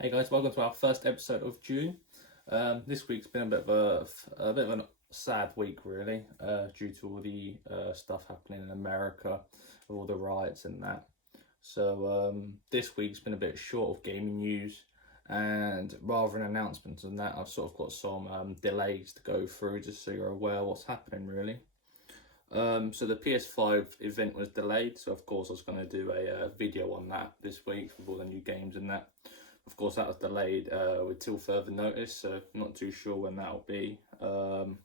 Hey guys, welcome to our first episode of June. This week's been a bit of a sad week, really, due to all the stuff happening in America, all the riots and that. So this week's been a bit short of gaming news, and rather than announcements and that, I've sort of got some delays to go through, just so you're aware of what's happening, really. So the PS5 event was delayed, so of course I was going to do a video on that this week with all the new games and that. Of course, that was delayed with till further notice, so not too sure when that'll be. I'm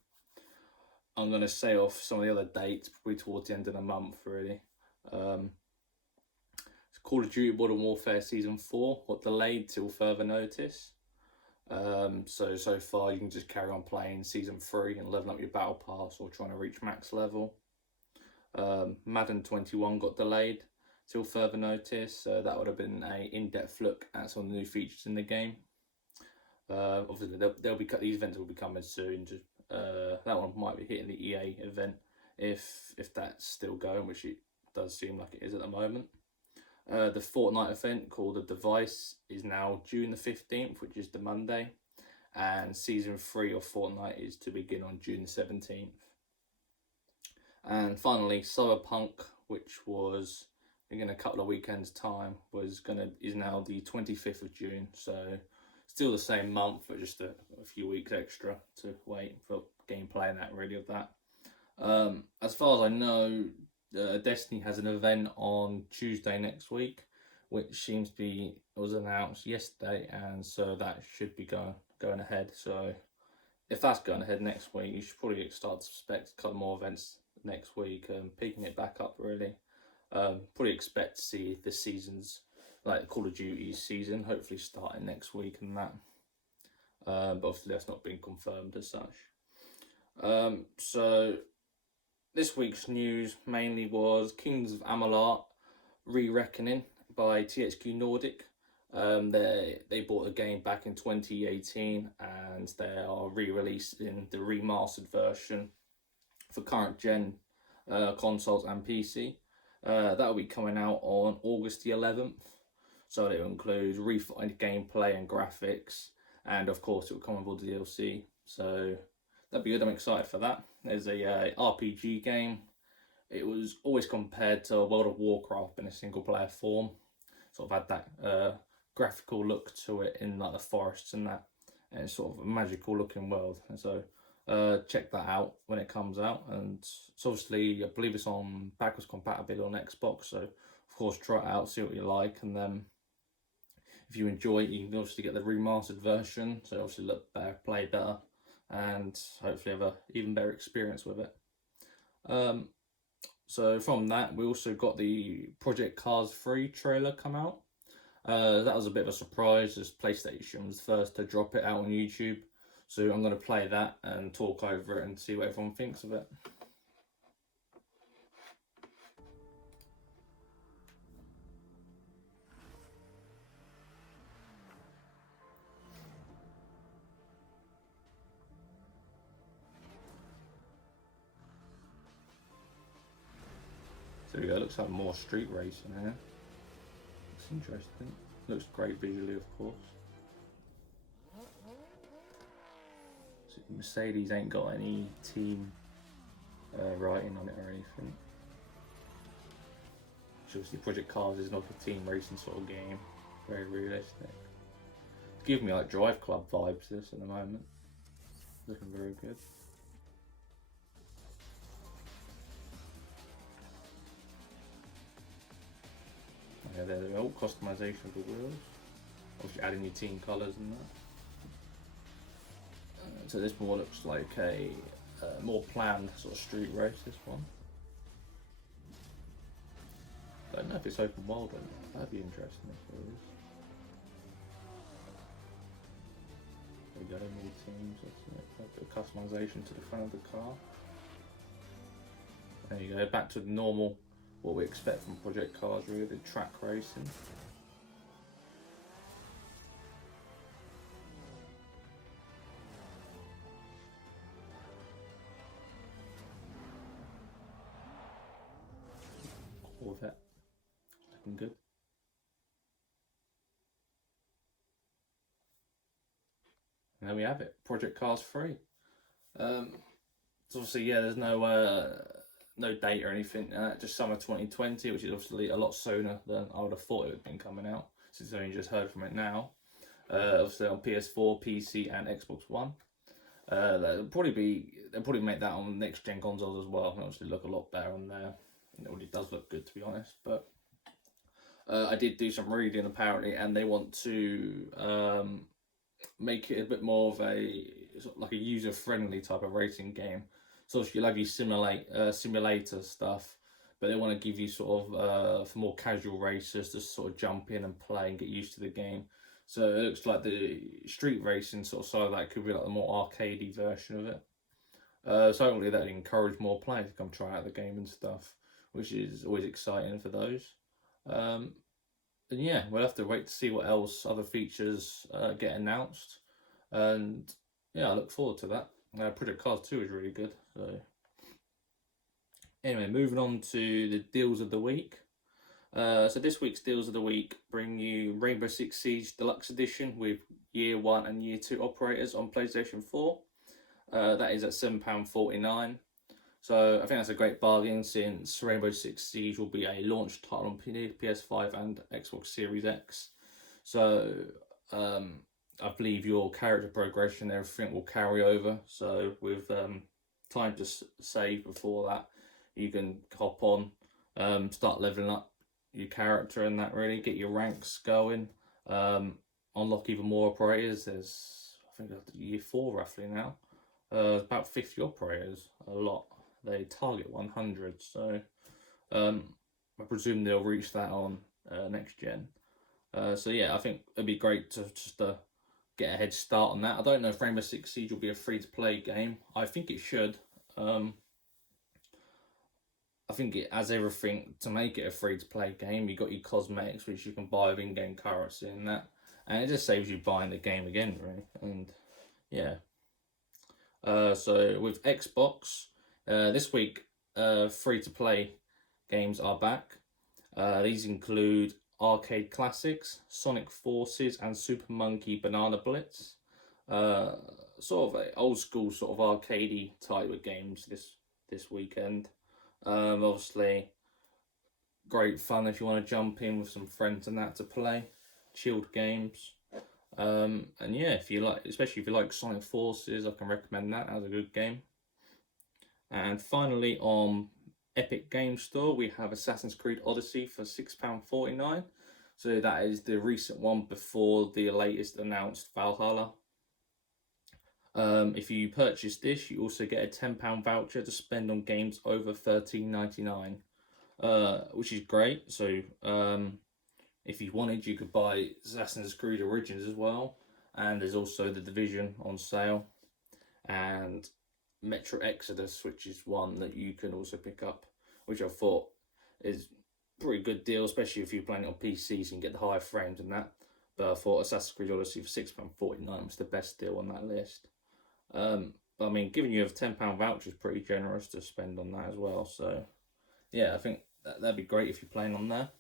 going to say off some of the other dates, probably towards the end of the month, really. Call of Duty Modern Warfare Season 4 got delayed till further notice. So far you can just carry on playing Season 3 and leveling up your battle pass or trying to reach max level. Madden 21 got delayed till further notice. That would have been a in-depth look at some of the new features in the game. Obviously, these events will be coming soon. Just that one might be hitting the EA event if that's still going, which it does seem like it is at the moment. The Fortnite event called The Device is now June the 15th, which is the Monday, and Season 3 of Fortnite is to begin on June the 17th. And finally, Cyberpunk, which was in a couple of weekends' time, is now the 25th of June. So still the same month, but just a few weeks extra to wait for gameplay and that really of that. As far as I know, Destiny has an event on Tuesday next week, which seems to be was announced yesterday, and so that should be going ahead. So if that's going ahead next week, you should probably start to expect a couple more events next week, picking it back up really. Probably expect to see the seasons, like Call of Duty season, hopefully starting next week and that. But obviously that's not been confirmed as such. So this week's news mainly was Kings of Amalur Re-Reckoning by THQ Nordic. They bought the game back in 2018 and they are re-releasing the remastered version for current gen consoles and PC. That'll be coming out on August the 11th. So it will include refined gameplay and graphics, and of course it will come with all the DLC. So that'd be good. I'm excited for that. There's a RPG game. It was always compared to World of Warcraft in a single player form. Sort of had that graphical look to it in like the forests and that, and it's sort of a magical looking world. And so check that out when it comes out. And it's obviously, I believe it's on backwards compatibility on Xbox. So of course try it out, see what you like, and then if you enjoy it, you can obviously get the remastered version. So obviously look better, play better, and hopefully have a even better experience with it. So from that, we also got the Project Cars 3 trailer come out. That was a bit of a surprise, as PlayStation was first to drop it out on YouTube. So I'm going to play that and talk over it and see what everyone thinks of it. So yeah, it looks like more street racing here. Looks interesting. Looks great visually, of course. So Mercedes ain't got any team writing on it or anything. So obviously Project Cars is not a team racing sort of game. Very realistic. It's giving me like Drive Club vibes this at the moment. Looking very good. Yeah, there they go. Customization of the wheels. Obviously adding your team colours and that. So this more looks like a more planned sort of street race, this one. I don't know if it's open world or not. That'd be interesting if it is. There we go, more teams, that's it. A bit of customization to the front of the car. There you go, back to the normal, what we expect from Project Cars really, the track racing. Corvette, looking good. there we have it, Project Cars 3. So obviously, yeah, there's no date or anything, just summer 2020, which is obviously a lot sooner than I would have thought it would have been coming out, since I only just heard from it now. Obviously on PS4, PC, and Xbox One. They'll probably make that on next gen consoles as well. It'll obviously look a lot better on there. It already does look good, to be honest. But I did do some reading apparently, and they want to make it a bit more of a sort of like a user friendly type of racing game. So you'll have your simulator stuff, but they want to give you sort of for more casual racers to sort of jump in and play and get used to the game. So it looks like the street racing sort of side of that could be like the more arcadey version of it. So hopefully that encourage more players to come try out the game and stuff, which is always exciting for those. And yeah, we'll have to wait to see what else other features get announced. And yeah, I look forward to that. Project Cars 2 is really good. So anyway, moving on to the deals of the week. So this week's deals of the week bring you Rainbow Six Siege Deluxe Edition with Year 1 and Year 2 operators on PlayStation 4. That is at £7.49. So I think that's a great bargain, since Rainbow Six Siege will be a launch title on PS5 and Xbox Series X. So I believe your character progression and everything will carry over. So with time to save before that, you can hop on, start leveling up your character and that, really get your ranks going, unlock even more operators. There's, I think, year 4 roughly now, about 50 operators, a lot. They target 100, so I presume they'll reach that on next gen. So yeah, I think it'd be great to just get a head start on that. I don't know if Rainbow Six Siege will be a free-to-play game. I think it should. I think it has everything to make it a free-to-play game. You got your cosmetics, which you can buy with in-game currency and that, and it just saves you buying the game again, really. And yeah. So with Xbox, this week, free-to-play games are back. These include Arcade Classics, Sonic Forces, and Super Monkey Banana Blitz. Sort of a old school, sort of arcadey type of games this weekend. Obviously, great fun if you want to jump in with some friends and that to play. Chilled games. And yeah, if you like, especially if you like Sonic Forces, I can recommend that as a good game. And finally, on Epic Games Store, we have Assassin's Creed Odyssey for £6.49. So that is the recent one before the latest announced Valhalla. If you purchase this, you also get a £10 voucher to spend on games over $13.99, which is great. So if you wanted, you could buy Assassin's Creed Origins as well. And there's also The Division on sale. And Metro Exodus, which is one that you can also pick up, which I thought is a pretty good deal, especially if you're playing it on PC, so you can get the higher frames and that. But I thought Assassin's Creed Odyssey for £6.49 was the best deal on that list. I mean, giving you a £10 voucher is pretty generous to spend on that as well. So yeah, I think that'd be great if you're playing on there.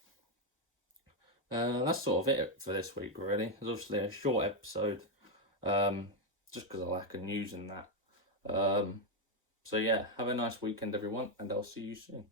That's sort of it for this week, really. It's obviously a short episode, just because I lack of news and that. So yeah, have a nice weekend, everyone, and I'll see you soon.